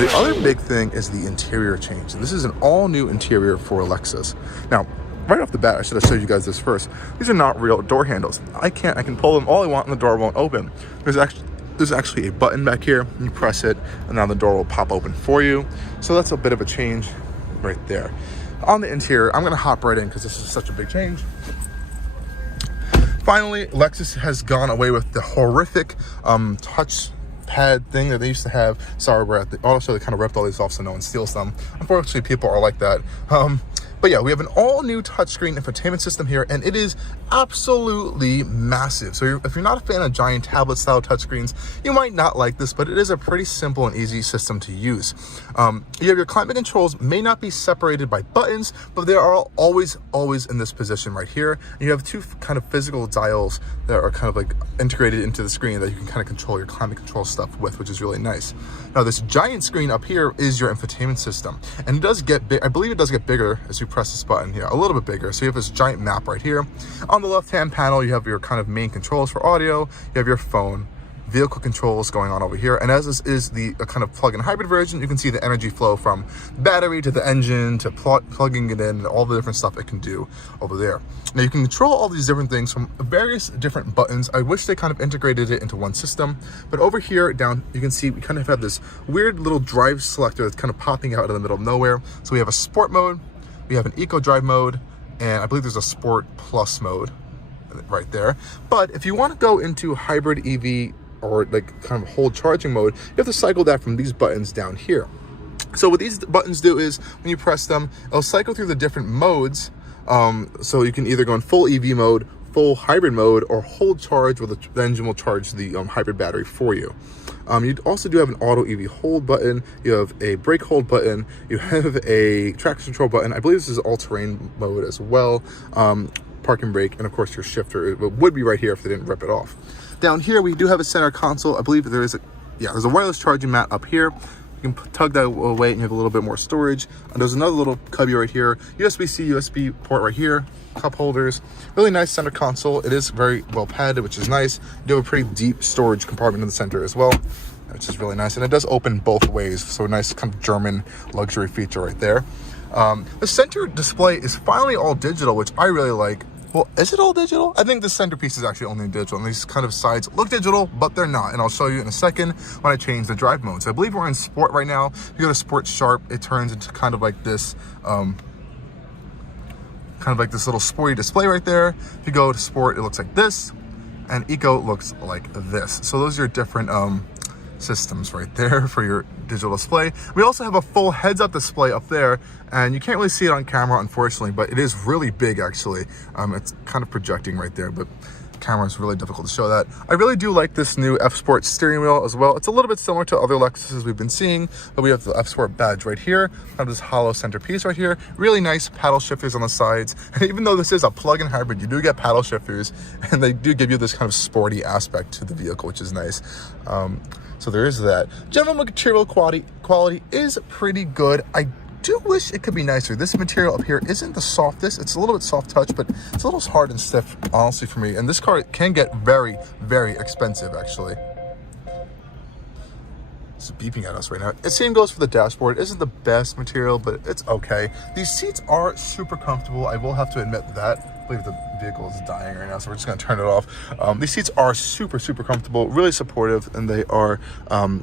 The other big thing is the interior change. This is an all new interior for a Lexus. Now, right off the bat, I should have showed you guys this first. These are not real door handles. I can pull them all I want and the door won't open. There's actually a button back here. You press it and now the door will pop open for you. So that's a bit of a change right there. On the interior, I'm gonna hop right in because this is such a big change. Finally, Lexus has gone away with the horrific touch pad thing that they used to have. Sorry, we're at the auto show. They kind of ripped all these off so no one steals them. Unfortunately, people are like that. But yeah, we have an all-new touchscreen infotainment system here, and it is absolutely massive. So if you're not a fan of giant tablet-style touchscreens, you might not like this, but it is a pretty simple and easy system to use. You have your climate controls, may not be separated by buttons, but they are always in this position right here. And you have two kind of physical dials that are kind of like integrated into the screen that you can kind of control your climate control stuff with, which is really nice. Now, this giant screen up here is your infotainment system, and it does get big. I believe it does get bigger as you press this button here, a little bit bigger. So you have this giant map right here. On the left-hand panel, you have your kind of main controls for audio. You have your phone, vehicle controls going on over here. And as this is the kind of plug-in hybrid version, you can see the energy flow from battery to the engine to plugging it in and all the different stuff it can do over there. Now you can control all these different things from various different buttons. I wish they kind of integrated it into one system, but over here down, you can see we kind of have this weird little drive selector that's kind of popping out in the middle of nowhere. So we have a sport mode, we have an eco drive mode, and I believe there's a sport plus mode right there. But if you want to go into hybrid EV or like kind of hold charging mode, you have to cycle that from these buttons down here. So what these buttons do is when you press them, it'll cycle through the different modes. So you can either go in full EV mode, full hybrid mode, or hold charge where the engine will charge the hybrid battery for you. You also do have an auto EV hold button. You have a brake hold button. You have a traction control button. I believe this is all-terrain mode as well. Park and brake, and of course your shifter. It would be right here if they didn't rip it off. Down here, we do have a center console. I believe there's a wireless charging mat up here. You can tug that away and you have a little bit more storage. And there's another little cubby right here. USB-C, USB port right here. Cup holders. Really nice center console. It is very well padded, which is nice. You do have a pretty deep storage compartment in the center as well, which is really nice. And it does open both ways. So a nice kind of German luxury feature right there. The center display is finally all digital, which I really like. Well, is it all digital? I think the centerpiece is actually only digital, and these kind of sides look digital, but they're not. And I'll show you in a second when I change the drive mode. So I believe we're in sport right now. If you go to sport sharp, it turns into kind of like this, little sporty display right there. If you go to sport, it looks like this, and eco looks like this. So those are your different systems right there for your digital display. We also have a full heads-up display up there, and you can't really see it on camera, unfortunately, but it is really big actually. It's kind of projecting right there, but the camera is really difficult to show that. I really do like this new F-Sport steering wheel as well. It's a little bit similar to other Lexuses we've been seeing, but we have the F-Sport badge right here. Kind of this hollow centerpiece right here. Really nice paddle shifters on the sides. And even though this is a plug-in hybrid, you do get paddle shifters, and they do give you this kind of sporty aspect to the vehicle, which is nice. So there is that. General material quality is pretty good. I do wish it could be nicer. This material up here isn't the softest. It's a little bit soft touch, but it's a little hard and stiff, honestly, for me. And this car can get very, very expensive, actually. It's beeping at us right now. The same goes for the dashboard. It isn't the best material, but it's okay. These seats are super comfortable. I will have to admit that. I believe the vehicle is dying right now, so we're just gonna turn it off. These seats are super comfortable, really supportive, and they are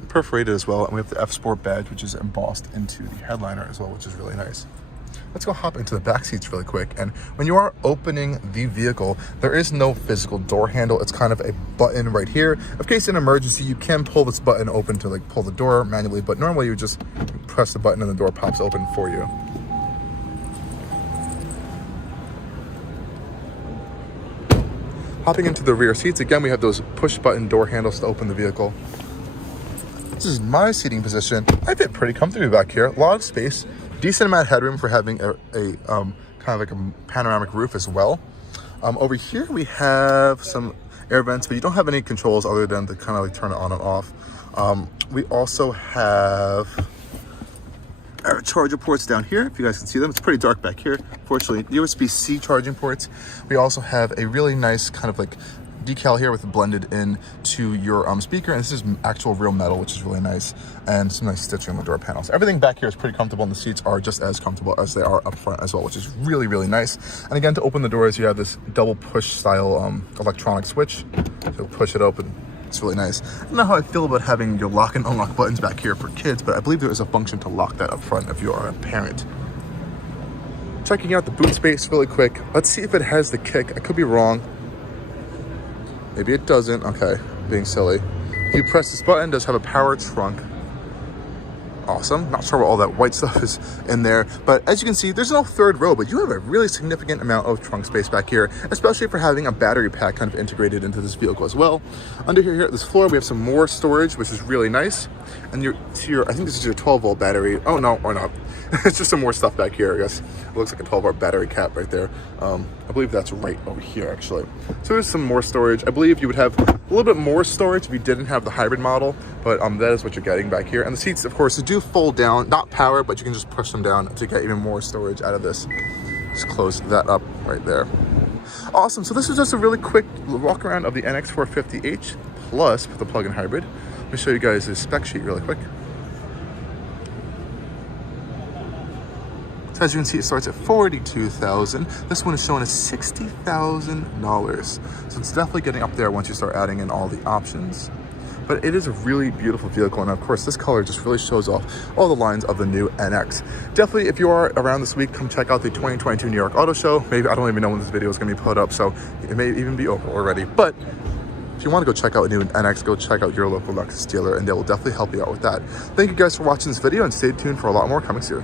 perforated as well. And we have the F-Sport badge, which is embossed into the headliner as well, which is really nice. Let's go hop into the back seats really quick. And when you are opening the vehicle, there is no physical door handle. It's kind of a button right here. In case of an emergency, you can pull this button open to like pull the door manually, but normally you just press the button and the door pops open for you. Hopping into the rear seats, again, we have those push button door handles to open the vehicle. This is my seating position. I fit pretty comfortably back here. A lot of space, decent amount of headroom for having a kind of like a panoramic roof as well. Over here we have some air vents, but you don't have any controls other than to kind of like turn it on and off. We also have our charger ports down here, if you guys can see them. It's pretty dark back here. Fortunately, USB-C charging ports. We also have a really nice kind of like decal here with blended in to your speaker, and this is actual real metal, which is really nice, and some nice stitching on the door panels. Everything back here is pretty comfortable, and the seats are just as comfortable as they are up front as well, which is really, really nice. And again, to open the doors, you have this double push style electronic switch. So push it open. It's really nice. I don't know how I feel about having your lock and unlock buttons back here for kids, but I believe there is a function to lock that up front if you are a parent. Checking out the boot space really quick. Let's see if it has the kick. I could be wrong. Maybe it doesn't. Okay, being silly. If you press this button, it does have a power trunk. Awesome. Not sure what all that white stuff is in there, but as you can see, there's no third row, but you have a really significant amount of trunk space back here, especially for having a battery pack kind of integrated into this vehicle as well. Under here at this floor, we have some more storage, which is really nice. And I think this is your 12-volt battery. Oh no, or not. It's just some more stuff back here, I guess. It looks like a 12-volt battery cap right there. I believe that's right over here, actually. So there's some more storage. I believe you would have a little bit more storage if you didn't have the hybrid model, but that is what you're getting back here. And the seats, of course, do fold down, not power, but you can just push them down to get even more storage out of this. Just close that up right there. Awesome. So this is just a really quick walk around of the NX 450h Plus with the plug-in hybrid. Let me show you guys this spec sheet really quick. So as you can see, it starts at $42,000. This one is showing us $60,000. So it's definitely getting up there once you start adding in all the options. But it is a really beautiful vehicle, and of course this color just really shows off all the lines of the new NX. Definitely, if you are around this week, come check out the 2022 New York Auto Show. Maybe, I don't even know when this video is going to be put up, so it may even be over already. But if you want to go check out a new NX, go check out your local Lexus dealer, and they will definitely help you out with that. Thank you guys for watching this video, and stay tuned for a lot more coming soon.